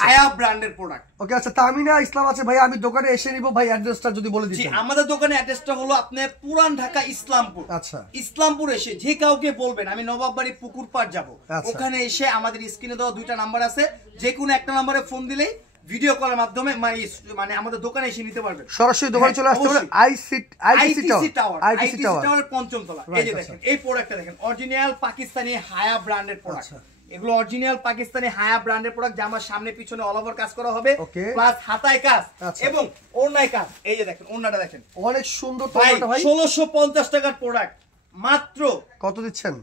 হায়া ব্র্যান্ডের প্রোডাক্ট। ওকে আচ্ছা, তামিনা ইসলাম আছে ভাই, আমি দোকানে এসে নিব ভাই, অ্যাড্রেসটা যদি বলে দিতেন। আমাদের দোকানের অ্যাড্রেসটা হলো আপনার পুরান ঢাকা ইসলামপুর। আচ্ছা, ইসলামপুর এসে যে কাউকে বলবেন আমি নবাববাড়ি পুকুর পাড় যাব, ওখানে এসে আমাদের স্ক্রিনে দেওয়া 2টা নাম্বার আছে, যে কোনো একটা নম্বরে ফোন দিলেই ভিডিও কলের মাধ্যমে মানে আমাদের দোকানে এসে নিতে পারবেন। সরাসরি দোকানে চলে আসতে পারবেন। আইটিসি টাওয়ার 5ম তলা। এই যে দেখেন এই প্রোডাক্টটা দেখেন, অরিজিনাল পাকিস্তানি হায়া ব্র্যান্ডের প্রোডাক্ট। এগুলো অরিজিনাল পাকিস্তানি হায়া ব্র্যান্ডের প্রোডাক্ট, জামার সামনে পিছনে অল ওভার কাজ করা হবে, প্লাস হাতায় কাজ এবং ওড়নায় কাজ। এই যে দেখেন ওড়নাটা দেখেন অনেক সুন্দর তোড়াটা ভাই। 1650 টাকার প্রোডাক্ট মাত্র কত দিচ্ছেন?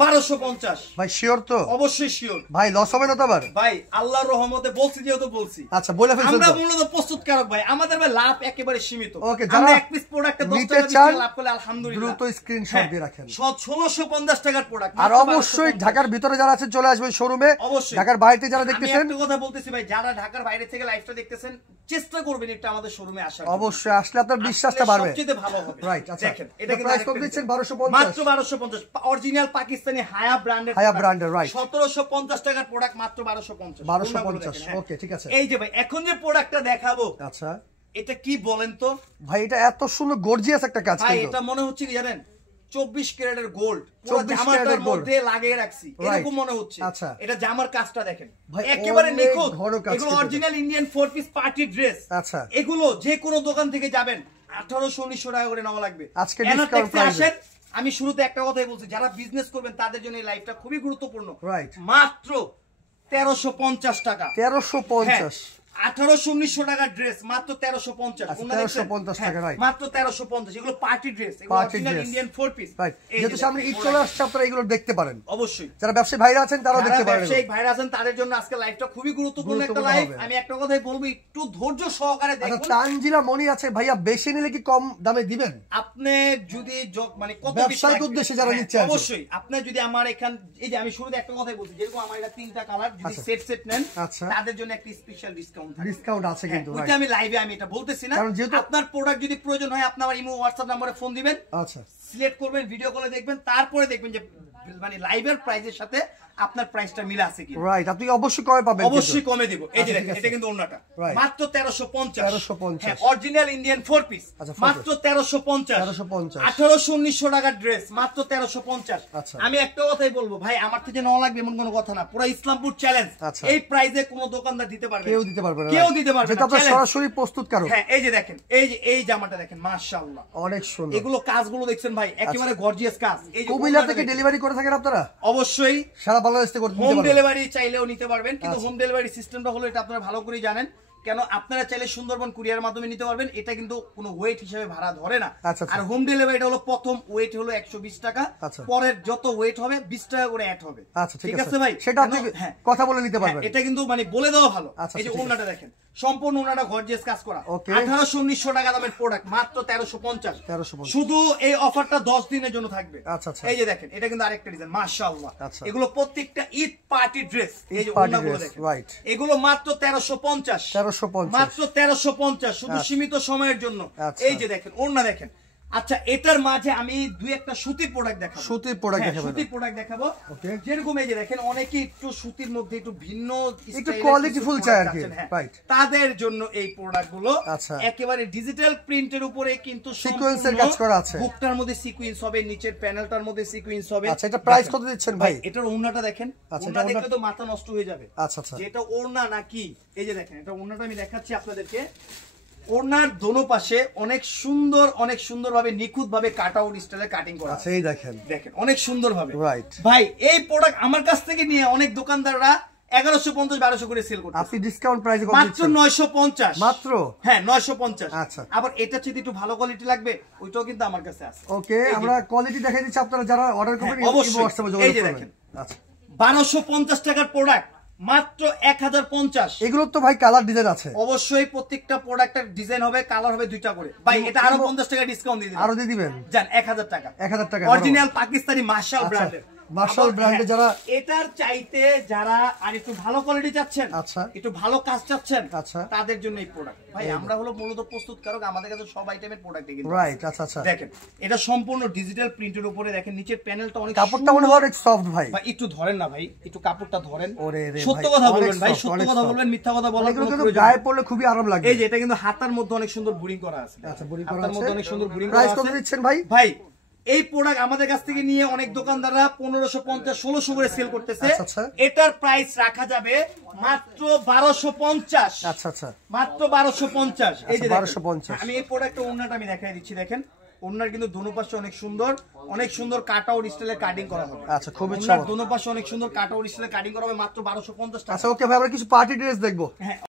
1250 ভাই। শিওর তো? অবশ্যই শিওর ভাই, লস হবে না তো আবার? ভাই আল্লাহর রহমতে বলছি, যেহেতু বলছি আচ্ছা বলে ফেলছেন। আমরা মূলত প্রস্তুতকারক ভাই, আমাদের ভাই লাভ একেবারে সীমিত। ওকে, আমরা এক পিস প্রোডাক্টে 10 টাকা লাভ করলে আলহামদুলিল্লাহ। দ্রুত স্ক্রিনশট দিয়ে রাখেন। 1650 টাকার প্রোডাক্ট। আর অবশ্যই ঢাকার ভিতরে যারা আছেন চলে আসবেন শোরুমে। অবশ্যই ঢাকার বাইরে যারা দেখতেছেন, আমি একটা কথা বলতেছি ভাই, যারা ঢাকার বাইরে থেকে লাইভটা দেখতেছেন চেষ্টা করবেন একটু আমাদের শোরুমে আসার। অবশ্যই আসলে আপনার বিশ্বাসটা বাড়বে, সবচেয়ে ভালো হবে। রাইট। আচ্ছা দেখেন এটা কিন্তু প্রাইস কত দিচ্ছেন? 1250 মাত্র 1250। অরিজিনাল পাকিস্তানি হায়া ব্র্যান্ডের, হায়া ব্র্যান্ডের, রাইট। 1750 টাকার প্রোডাক্ট মাত্র 1250। 1250। ওকে ঠিক আছে। এই যে ভাই এখন যে প্রোডাক্টটা দেখাবো, আচ্ছা এটা কি বলেন তো ভাই? এটা এত সুন্দর গর্জিয়াস একটা কাজ, ভাই কিন্তু এটা মনে হচ্ছে কি জানেন, 24 ক্যারেটের গোল্ড 24 জামাটার ক্যারেটের গোল্ড মধ্যে লাগিয়ে রাখছি, এরকম মনে হচ্ছে। আচ্ছা, এটা জামার কাজটা দেখেন ভাই একেবারে নিখুঁত। কাজ, এগুলো original Indian 4 piece party dress. আচ্ছা, এগুলো যে কোনো দোকান থেকে যাবেন 1800-1900 টাকা করে নেওয়া লাগবে। আজকে ডিসকাউন্ট প্রাইসে আসেন। আমি শুরুতে একটা কথাই বলছি, যারা বিজনেস করবেন তাদের জন্য এই লাইফটা খুবই গুরুত্বপূর্ণ। রাইট। মাত্র 1350 টাকা। 1350। 1800-1900 টাকার ড্রেস মাত্র 1350। 1350 টাকা, রাইট। মাত্র 1350। এগুলো পার্টি ড্রেস, এগুলো অরিজিনাল ইন্ডিয়ান 4 পিস। রাইট। যেহেতু সামনে ঈদ চলে আসছে, আপনারা এগুলো দেখতে পারেন। অবশ্যই যারা ব্যবসায়ী ভাইরা আছেন তারাও দেখতে পারেন। ব্যবসায়ী ভাইরা আছেন তাদের জন্য আজকে লাইভটা খুবই গুরুত্বপূর্ণ একটা লাইভ। আমি একটা কথাই বলবো, একটু ধৈর্য সহকারে দেখুন। আচ্ছা, তানজিলা মনি আছে ভাইয়া, বেশি নিলে কি কম দামে দিবেন? আপনি যদি মানে কত ব্যবসায়িক উদ্দেশ্যে যারা নিচ্ছে, অবশ্যই আপনি যদি আমার এখান, এই যে আমি শুরুতে একটা কথাই বলছি, যেরকম আমার এটা 3টা কালার, যদি সেট নেন তাদের জন্য একটা স্পেশাল ডিসকাউন্ট আছে। কিন্তু আমি লাইভে আমি এটা বলতেছি না, আপনার প্রোডাক্ট যদি প্রয়োজন হয় আপনি আমার ইমো হোয়াটসঅ্যাপ নম্বরে ফোন দিবেন। আচ্ছা, সিলেক্ট করবেন, ভিডিও কলে দেখবেন, তারপরে দেখবেন যে মানে লাইভের প্রাইসের সাথে আপনার প্রাইসটা মিল আছে কি। রাইট, আপনি অবশ্যই কমে পাবেন। অবশ্যই কমে দিব। এই যে দেখেন এটা কিন্তু ওন্নাটা মাত্র 1350। হ্যাঁ, অরিজিনাল ইন্ডিয়ান 4 পিস মাত্র 1350। 1800-1900 টাকার ড্রেস মাত্র 1350। আমি একটা কথাই বলবো ভাই, আমার থেকে নেওয়া লাগবে এমন কোনো কথা না, পুরো ইসলামপুর চ্যালেঞ্জ। এই প্রাইসে কোনো দোকানদার দিতে পারবে, কেউ দিতে পারবে না, কেউ দিতে পারবে না। যেটা আপনারা সরাসরি প্রস্তুত করো। হ্যাঁ, এই যে দেখেন, এই জামাটা দেখেন, মাশাআল্লাহ অনেক সুন্দর। এগুলো কাজগুলো দেখছেন ভাই, একেবারে গর্জিয়াস কাজ। এই যে কুমিল্লা থেকে ডেলিভারি করে থাকেন আপনারা? অবশ্যই সারা বাংলাদেশ থেকে করতে পারবেন। হোম ডেলিভারি চাইলেও নিতে পারবেন, কিন্তু হোম ডেলিভারি সিস্টেমটা হলো এটা আপনারা ভালো করে জানেন। কেন আপনারা চাইলে সুন্দরবন কুরিয়ার মাধ্যমে নিতে পারবেন, এটা কিন্তু কোনো ওয়েট হিসেবে ভাড়া ধরে না। আর হোম ডেলিভারিটা হলো প্রথম ওয়েট হলো 120 টাকা, পরের যত ওয়েট হবে 20 টাকা করে অ্যাড হবে। ঠিক আছে ভাই, সেটা আপনি কথা বলে নিতে পারবেন। এটা কিন্তু মানে বলে দেওয়া ভালো। এই যে ওনাটা দেখেন, সম্পূর্ণ ওনাটা গর্জিয়াস কাজ করা। 1800-1900 টাকা দামের প্রোডাক্ট মাত্র 1350। শুধু এই অফারটা 10 দিনের জন্য থাকবে। এই যে দেখেন, এটা কিন্তু আরেকটা ডিজাইন, মাশাআল্লাহ। এগুলো প্রত্যেকটা ঈদ পার্টি ড্রেস। এই যে ওনাগুলো দেখেন, এগুলো মাত্র 1350। মাত্র 1350, শুধু সীমিত সময়ের জন্য। এই যে দেখেন ওড়না দেখেন। আচ্ছা, এটার মাঝে আমি দুই একটা সুতির প্রোডাক্ট দেখাবো। সুতির প্রোডাক্ট দেখাবো। যেরকম এই যে দেখেন, অনেকে একটু সুতির মধ্যে একটু ভিন্ন, একটু কোয়ালিটিফুল চাই আর কি, রাইট। তাদের জন্য এই প্রোডাক্টগুলো একেবারে ডিজিটাল প্রিন্টের উপরে কিন্তু সিকোয়েন্সের কাজ করা আছে। বুকটার মধ্যে সিকোয়েন্স হবে, নিচের প্যানেলটার মধ্যে সিকোয়েন্স হবে। আচ্ছা, এটা প্রাইস কত দিচ্ছেন ভাই? এটার ওড়নাটা দেখেন, ওড়না দেখলে তো মাথা নষ্ট হয়ে যাবে। আচ্ছা, যেটা ওড়না নাকি, এই যে দেখেন, এটা ওড়নাটা আমি দেখাচ্ছি আপনাদেরকে। ওড়নার দোনো পাশে অনেক সুন্দর ভাবে নিখুঁত ভাবে কাট আউট স্টাইলে কাটিং করা আছে। এই দেখেন অনেক সুন্দর ভাবে, রাইট ভাই। এই প্রোডাক্ট আমার কাছ থেকে নিয়ে অনেক দোকানদাররা 1150-1200 করে সেল করতে। আপনি ডিসকাউন্ট প্রাইসে কত দিচ্ছেন? মাত্র 950। মাত্র, হ্যাঁ 950। আচ্ছা, আবার এটা যদি একটু ভালো কোয়ালিটি লাগবে ওইটাও কিন্তু আমার কাছে আছে। ওকে, আমরা কোয়ালিটি দেখাই দিচ্ছি, আপনারা যারা অর্ডার করবেন হোয়াটসঅ্যাপে যোগাযোগ করবেন। এই যে দেখেন, আচ্ছা 1250 টাকার প্রোডাক্ট মাত্র 1050। এগুলো তো ভাই কালার ডিজাইন আছে, অবশ্যই প্রত্যেকটা প্রোডাক্টের ডিজাইন হবে, কালার হবে 2টা করে। ভাই এটা আরো 50 টাকা ডিসকাউন্ট দিয়ে দিবেন। আরো দিয়ে দিবেন, জান 1000 টাকা। 1000 টাকা অরিজিনাল পাকিস্তানি মাশাল ব্র্যান্ডের। মার্শাল ব্র্যান্ডে যারা এটার চাইতে যারা আর একটু ভালো কোয়ালিটি চাচ্ছেন, আচ্ছা একটু ভালো কাজ চাচ্ছেন, আচ্ছা তাদের জন্য এই প্রোডাক্ট। ভাই আমরা হলো মূলত প্রস্তুতকারক, আমাদের কাছে সব আইটেমের প্রোডাক্ট কিন্তু রাইট। আচ্ছা আচ্ছা দেখেন এটা সম্পূর্ণ ডিজিটাল প্রিন্টের উপরে, দেখেন নিচের প্যানেলটা অনেক কাপড়টা মনে হয় অনেক সফট ভাই। ভাই একটু ধরেন না ভাই, একটু কাপড়টা ধরেন, ওরে রে সত্য ভাই, কথা অনেক বলবেন ভাই, soft, সত্য অনেক কথা soft। বলবেন, মিথ্যা কথা বলার এগুলো কোনো কিন্তু প্রয়োজন গায়ে নেই। পড়লে খুবই আরাম লাগে। এই যে এটা কিন্তু হাতার মধ্যে অনেক সুন্দর বুরিং করা আছে। আচ্ছা বুড়ি করা হাতার আছে, মধ্যে অনেক সুন্দর বুরিং করা প্রাইস আছে। কত দিচ্ছেন ভাই? ভাই এই প্রোডাক্ট আমাদের কাছ থেকে নিয়ে অনেক দোকানদাররা 1550 1600 করে সেল করতেছে। আচ্ছা, আচ্ছা। এটার প্রাইস রাখা যাবে মাত্র 1250। আচ্ছা আচ্ছা মাত্র 1250। এই যে 1250 আমি এই প্রোডাক্টের ওন্নাটা আমি দেখাই দিচ্ছি, দেখেন ওন্নার কিন্তু দোনো পাশে অনেক সুন্দর কাট আউট স্টাইলে কাটিং করা হবে। আচ্ছা খুবই ওন্নার চমৎকার। দোনো পাশে অনেক সুন্দর কাট আউট স্টাইলে কাটিং করা হবে মাত্র 1250 টাকা। আচ্ছা ওকে ভাই আমরা কিছু পার্টি ড্রেস দেখবো। হ্যাঁ